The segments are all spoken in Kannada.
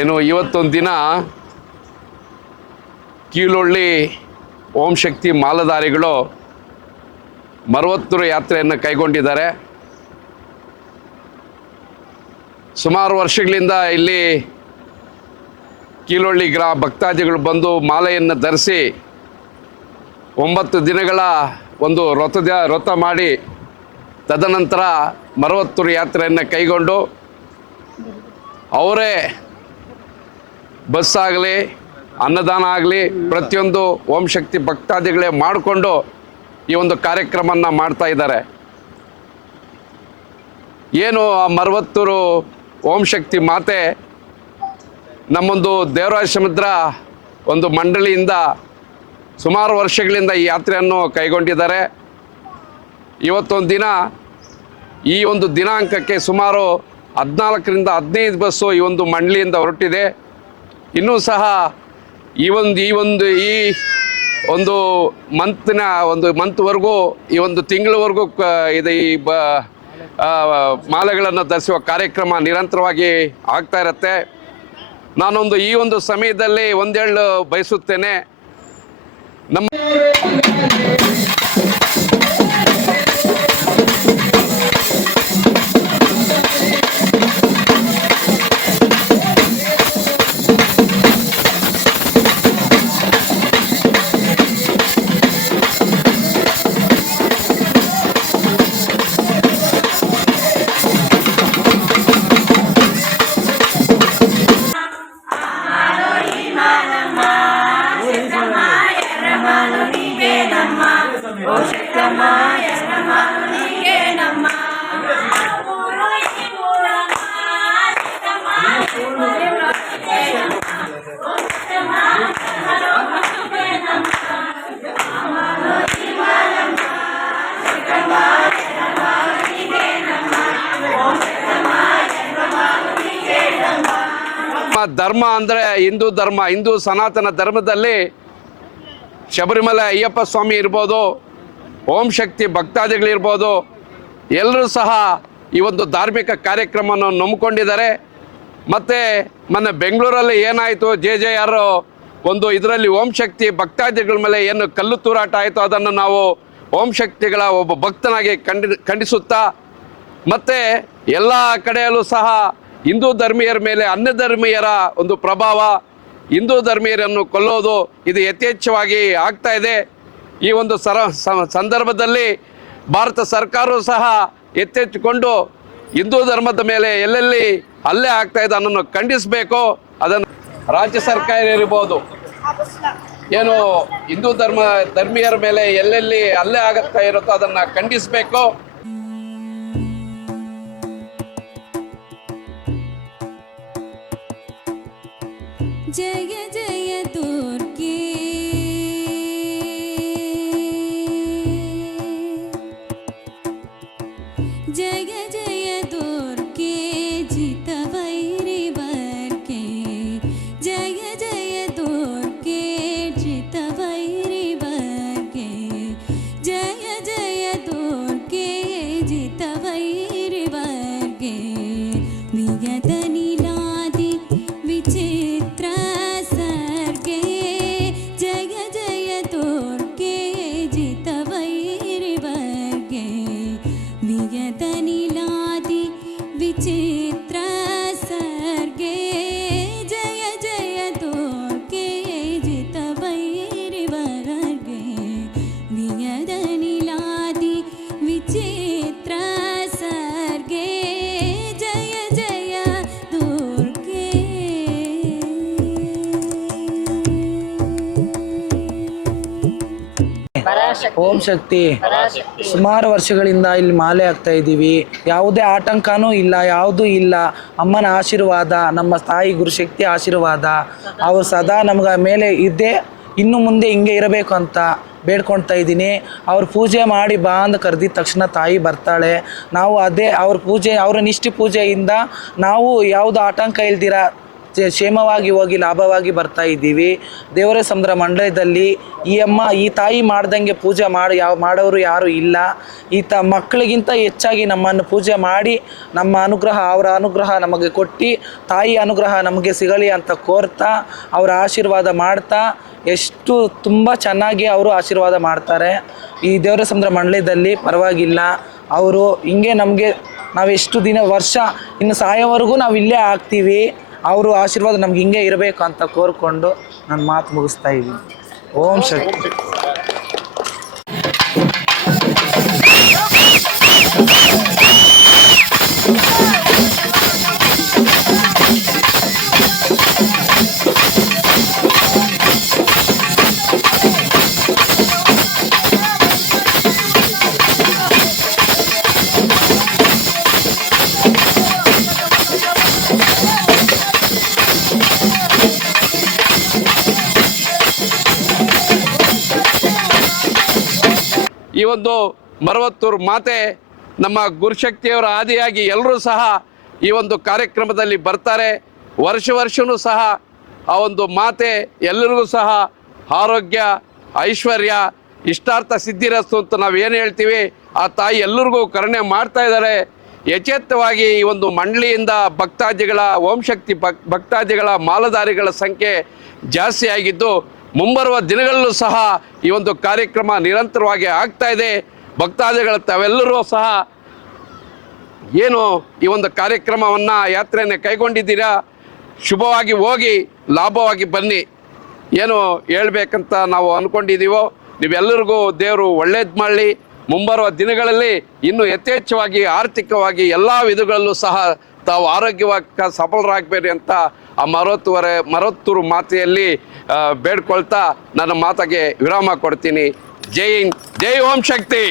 ಏನು ಇವತ್ತೊಂದು ದಿನ ಕೀಲೊಳ್ಳಿ ಓಂ ಶಕ್ತಿ ಮಾಲಧಾರಿಗಳು ಮರವತ್ತೂರು ಯಾತ್ರೆಯನ್ನು ಕೈಗೊಂಡಿದ್ದಾರೆ. ಸುಮಾರು ವರ್ಷಗಳಿಂದ ಇಲ್ಲಿ ಕೀಲೊಳ್ಳಿ ಭಕ್ತಾದಿಗಳು ಬಂದು ಮಾಲೆಯನ್ನು ಧರಿಸಿ 9 ದಿನಗಳ ಒಂದು ವ್ರತ ಮಾಡಿ ತದನಂತರ ಮರವತ್ತೂರು ಯಾತ್ರೆಯನ್ನು ಕೈಗೊಂಡು ಅವರೇ ಬಸ್ ಆಗಲಿ ಅನ್ನದಾನ ಆಗಲಿ ಪ್ರತಿಯೊಂದು ಓಂ ಶಕ್ತಿ ಭಕ್ತಾದಿಗಳೇ ಮಾಡಿಕೊಂಡು ಈ ಒಂದು ಕಾರ್ಯಕ್ರಮವನ್ನು ಮಾಡ್ತಾ ಇದ್ದಾರೆ. ಏನು ಆ ಮರವತ್ತೂರು ಓಂ ಶಕ್ತಿ ಮಾತೆ ನಮ್ಮೊಂದು ದೇವರಾಜ ಸಮುದ್ರ ಒಂದು ಮಂಡಳಿಯಿಂದ ಸುಮಾರು ವರ್ಷಗಳಿಂದ ಈ ಯಾತ್ರೆಯನ್ನು ಕೈಗೊಂಡಿದ್ದಾರೆ. ಇವತ್ತೊಂದು ದಿನ ಈ ಒಂದು ದಿನಾಂಕಕ್ಕೆ ಸುಮಾರು 14ರಿಂದ 15 ಬಸ್ಸು ಈ ಒಂದು ಮಂಡಳಿಯಿಂದ ಹೊರಟಿದೆ. ಇನ್ನೂ ಸಹ ಈ ಒಂದು ಮಂತ್ವರೆಗೂ ಈ ಒಂದು ತಿಂಗಳವರೆಗೂ ಇದು ಈ ಮಾಲೆಗಳನ್ನು ಧರಿಸುವ ಕಾರ್ಯಕ್ರಮ ನಿರಂತರವಾಗಿ ಆಗ್ತಾ ಇರುತ್ತೆ. ನಾನೊಂದು ಈ ಒಂದು ಸಮಯದಲ್ಲಿ ಒಂದೇಳು ಬಯಸುತ್ತೇನೆ. ನಮ್ಮ ಧರ್ಮ ಅಂದರೆ ಹಿಂದೂ ಧರ್ಮ. ಹಿಂದೂ ಸನಾತನ ಧರ್ಮದಲ್ಲಿ ಶಬರಿಮಲೆ ಅಯ್ಯಪ್ಪ ಸ್ವಾಮಿ ಇರ್ಬೋದು, ಓಂ ಶಕ್ತಿ ಭಕ್ತಾದಿಗಳಿರ್ಬೋದು, ಎಲ್ಲರೂ ಸಹ ಈ ಒಂದು ಧಾರ್ಮಿಕ ಕಾರ್ಯಕ್ರಮವನ್ನು ನಂಬಿಕೊಂಡಿದ್ದಾರೆ. ಮತ್ತು ಮೊನ್ನೆ ಬೆಂಗಳೂರಲ್ಲಿ ಏನಾಯಿತು, JJR ಒಂದು ಇದರಲ್ಲಿ ಓಂ ಶಕ್ತಿ ಭಕ್ತಾದಿಗಳ ಮೇಲೆ ಏನು ಕಲ್ಲು ತೂರಾಟ ಆಯಿತು, ಅದನ್ನು ನಾವು ಓಂ ಶಕ್ತಿಗಳ ಒಬ್ಬ ಭಕ್ತನಾಗಿ ಖಂಡಿಸುತ್ತಾ, ಮತ್ತು ಎಲ್ಲ ಕಡೆಯಲ್ಲೂ ಸಹ ಹಿಂದೂ ಧರ್ಮೀಯರ ಮೇಲೆ ಅನ್ಯ ಧರ್ಮೀಯರ ಒಂದು ಪ್ರಭಾವ, ಹಿಂದೂ ಧರ್ಮೀಯರನ್ನು ಕೊಲ್ಲೋದು ಇದು ಯಥೇಚ್ಛವಾಗಿ ಆಗ್ತಾ ಇದೆ. ಈ ಒಂದು ಸಂದರ್ಭದಲ್ಲಿ ಭಾರತ ಸರ್ಕಾರವೂ ಸಹ ಎಚ್ಚೆತ್ತುಕೊಂಡು ಹಿಂದೂ ಧರ್ಮದ ಮೇಲೆ ಎಲ್ಲೆಲ್ಲಿ ಹಲ್ಲೆ ಆಗ್ತಾ ಇದೆ ಅನ್ನೋನ್ನು ಖಂಡಿಸಬೇಕು. ಅದನ್ನು ರಾಜ್ಯ ಸರ್ಕಾರ ಇರ್ಬೋದು, ಏನು ಹಿಂದೂ ಧರ್ಮೀಯರ ಮೇಲೆ ಎಲ್ಲೆಲ್ಲಿ ಹಲ್ಲೆ ಆಗುತ್ತಾ ಇರುತ್ತೋ ಅದನ್ನು ಖಂಡಿಸಬೇಕು. ಜಯ ಜಯ ದುರ್ಗೆ ಜಯ ಜಯ ದುರ್ಗೆ ಜಿತ ವೈರಿ ವರ್ಗೆ ಜಯ ಜಯ ದುರ್ಗೆ ಜಿತ ವೈರಿ ವರ್ಗೆ ಜಯ ಜಯ ದುರ್ಗೆ ಜಿತ ವೈರಿ ವರ್ಗೆ ನಿಯತ ನೀಲಾದಿ ವಿಚಿತ್ರ ಸರ್ಗೆ ಓಂ ಶಕ್ತಿ. ಸುಮಾರು ವರ್ಷಗಳಿಂದ ಇಲ್ಲಿ ಮಾಲೆ ಆಗ್ತಾ ಇದ್ದೀವಿ. ಯಾವುದೇ ಆತಂಕನೂ ಇಲ್ಲ, ಯಾವುದೂ ಇಲ್ಲ. ಅಮ್ಮನ ಆಶೀರ್ವಾದ, ನಮ್ಮ ತಾಯಿ ಗುರುಶಕ್ತಿ ಆಶೀರ್ವಾದ, ಅವ್ರು ಸದಾ ನಮ್ಗೆ ಮೇಲೆ ಇದ್ದೇ ಇನ್ನು ಮುಂದೆ ಹಿಂಗೆ ಇರಬೇಕು ಅಂತ ಬೇಡ್ಕೊಳ್ತಾ ಇದ್ದೀನಿ. ಅವ್ರ ಪೂಜೆ ಮಾಡಿ ಬಾ ಅಂತ ಕರೆದಿದ್ದ ತಕ್ಷಣ ತಾಯಿ ಬರ್ತಾಳೆ. ನಾವು ಅದೇ ಅವ್ರ ಪೂಜೆ, ಅವರ ನಿಷ್ಠೆ ಪೂಜೆಯಿಂದ ನಾವು ಯಾವುದು ಆತಂಕ ಇಲ್ದಿರ ಕ್ಷೇಮವಾಗಿ ಹೋಗಿ ಲಾಭವಾಗಿ ಬರ್ತಾ ಇದ್ದೀವಿ. ದೇವರ ಸಮುದ್ರ ಮಂಡಲದಲ್ಲಿ ಈ ತಾಯಿ ಮಾಡ್ದಂಗೆ ಪೂಜೆ ಮಾಡೋರು ಯಾರು ಇಲ್ಲ. ಮಕ್ಕಳಿಗಿಂತ ಹೆಚ್ಚಾಗಿ ನಮ್ಮನ್ನು ಪೂಜೆ ಮಾಡಿ ನಮ್ಮ ಅನುಗ್ರಹ, ಅವರ ಅನುಗ್ರಹ ನಮಗೆ ಕೊಟ್ಟು ತಾಯಿ ಅನುಗ್ರಹ ನಮಗೆ ಸಿಗಲಿ ಅಂತ ಕೋರ್ತಾ ಅವರ ಆಶೀರ್ವಾದ ಮಾಡ್ತಾ ಎಷ್ಟು ತುಂಬ ಚೆನ್ನಾಗಿ ಅವರು ಆಶೀರ್ವಾದ ಮಾಡ್ತಾರೆ. ಈ ದೇವರ ಸಮುದ್ರ ಮಂಡಲದಲ್ಲಿ ಪರವಾಗಿಲ್ಲ. ಅವರು ಹಿಂಗೆ ನಮಗೆ ನಾವೆಷ್ಟು ದಿನ ವರ್ಷ ಇನ್ನು ಸಾಯೋವರೆಗೂ ನಾವು ಇಲ್ಲೇ ಆಗ್ತೀವಿ. ಅವರು ಆಶೀರ್ವಾದ ನಮ್ಗೆ ಹಿಂಗೆ ಇರಬೇಕು ಅಂತ ಕೋರ್ಕೊಂಡು ನನ್ನ ಮಾತು ಮುಗಿಸ್ತಾ ಇದ್ದೀನಿ. ಓಂ ಶಕ್ತಿ. ಈ ಒಂದು ಮರವತ್ತೂರು ಮಾತೆ ನಮ್ಮ ಗುರುಶಕ್ತಿಯವರ ಆದಿಯಾಗಿ ಎಲ್ಲರೂ ಸಹ ಈ ಒಂದು ಕಾರ್ಯಕ್ರಮದಲ್ಲಿ ಬರ್ತಾರೆ. ವರ್ಷವೂ ಸಹ ಆ ಒಂದು ಮಾತೆ ಎಲ್ಲರಿಗೂ ಸಹ ಆರೋಗ್ಯ, ಐಶ್ವರ್ಯ, ಇಷ್ಟಾರ್ಥ ಸಿದ್ಧಿರಸ್ತು ಅಂತ ನಾವು ಏನು ಹೇಳ್ತೀವಿ, ಆ ತಾಯಿ ಎಲ್ಲರಿಗೂ ಕರುಣೆ ಮಾಡ್ತಾ ಇದ್ದಾರೆ. ಯಥೇಚ್ಛವಾಗಿ ಈ ಒಂದು ಮಂಡಳಿಯಿಂದ ಭಕ್ತಾದಿಗಳ ಓಂ ಶಕ್ತಿ ಭಕ್ತಾದಿಗಳ ಮಾಲಧಾರಿಗಳ ಸಂಖ್ಯೆ ಜಾಸ್ತಿ ಆಗಿದ್ದು, ಮುಂಬರುವ ದಿನಗಳಲ್ಲೂ ಸಹ ಈ ಒಂದು ಕಾರ್ಯಕ್ರಮ ನಿರಂತರವಾಗಿ ಆಗ್ತಾ ಇದೆ. ಭಕ್ತಾದಿಗಳ ತಾವೆಲ್ಲರೂ ಸಹ ಏನು ಈ ಒಂದು ಕಾರ್ಯಕ್ರಮವನ್ನು ಯಾತ್ರೆಯನ್ನು ಕೈಗೊಂಡಿದ್ದೀರಾ, ಶುಭವಾಗಿ ಹೋಗಿ ಲಾಭವಾಗಿ ಬನ್ನಿ. ಏನು ಹೇಳ್ಬೇಕಂತ ನಾವು ಅಂದ್ಕೊಂಡಿದ್ದೀವೋ ನೀವೆಲ್ಲರಿಗೂ ದೇವರು ಒಳ್ಳೇದು ಮಾಡಲಿ. ಮುಂಬರುವ ದಿನಗಳಲ್ಲಿ ಇನ್ನೂ ಯಥೇಚ್ಛವಾಗಿ ಆರ್ಥಿಕವಾಗಿ ಎಲ್ಲ ವಿಧಗಳಲ್ಲೂ ಸಹ ತಾವು ಆರೋಗ್ಯವಾಗಿ ಸಫಲರಾಗಬೇಡಿ ಅಂತ ಆ ಮರವತ್ತೂರು ಮಾತೆಯಲ್ಲಿ ಬೇಡ್ಕೊಳ್ತಾ ನನ್ನ ಮಾತಿಗೆ ವಿರಾಮ ಕೊಡ್ತೀನಿ. ಜೈ ಹಿಂದ್, ಜೈ ಓಂ ಶಕ್ತಿ.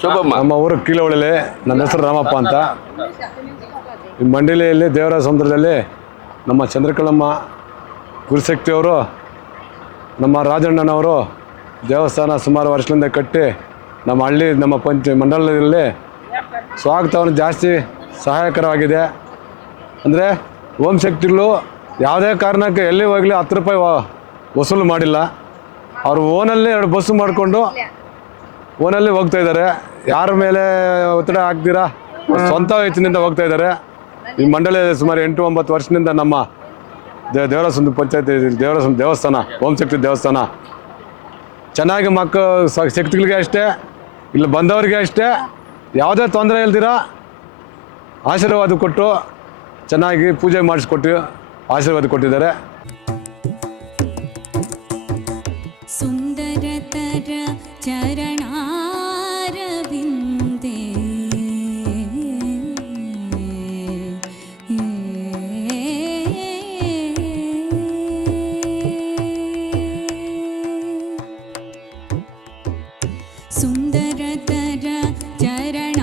ಶುಭಮ್ಮ. ನಮ್ಮ ಊರು ಕೀಲವಳ್ಳಿ. ನನ್ನ ಹೆಸರು ರಾಮಪ್ಪ ಅಂತ. ಈ ಮಂಡಳಿಯಲ್ಲಿ ದೇವರ ಸಮುದ್ರದಲ್ಲಿ ನಮ್ಮ ಚಂದ್ರಕಳಮ್ಮ ಗುರುಶಕ್ತಿಯವರು, ನಮ್ಮ ರಾಜಣ್ಣನವರು ದೇವಸ್ಥಾನ ಸುಮಾರು ವರ್ಷದಿಂದ ಕಟ್ಟಿ ನಮ್ಮ ಹಳ್ಳಿ, ನಮ್ಮ ಮಂಡಲದಲ್ಲಿ ಸ್ವಾಗತವನ್ನು ಜಾಸ್ತಿ ಸಹಾಯಕರವಾಗಿದೆ. ಅಂದರೆ ಓಂ ಶಕ್ತಿಗಳು ಯಾವುದೇ ಕಾರಣಕ್ಕೆ ಎಲ್ಲಿ ಹೋಗಲಿ 10 ರೂಪಾಯಿ ವಸೂಲು ಮಾಡಿಲ್ಲ. ಅವರು ಓನಲ್ಲಿ 2 ಬಸ್ಸು ಮಾಡಿಕೊಂಡು ಓನಲ್ಲಿ ಹೋಗ್ತಾ ಇದ್ದಾರೆ. ಯಾರ ಮೇಲೆ ಒತ್ತಡ ಹಾಕ್ತೀರಾ, ಸ್ವಂತ ವೆಚ್ಚದಿಂದ ಹೋಗ್ತಾ ಇದ್ದಾರೆ. ಈ ಮಂಡಳಿ ಸುಮಾರು 8-9 ವರ್ಷದಿಂದ ನಮ್ಮ ದೇವರಸಂದ್ರ ಪಂಚಾಯತಿ ದೇವಸ್ಥಾನ ಓಂ ಶಕ್ತಿ ದೇವಸ್ಥಾನ ಚೆನ್ನಾಗಿ ಶಕ್ತಿಗಳಿಗೆ ಅಷ್ಟೇ, ಇಲ್ಲಿ ಬಂದವರಿಗೆ ಅಷ್ಟೇ ಯಾವುದೇ ತೊಂದರೆ ಇಲ್ದಿರ ಆಶೀರ್ವಾದ ಕೊಟ್ಟು ಚೆನ್ನಾಗಿ ಪೂಜೆ ಮಾಡಿಸ್ಕೊಟ್ಟು ಆಶೀರ್ವಾದ ಕೊಟ್ಟಿದ್ದಾರೆ. ಸುಂದರತರ ಚರಣಾರವಿಂದೇ ಸುಂದರತರ ಚರಣ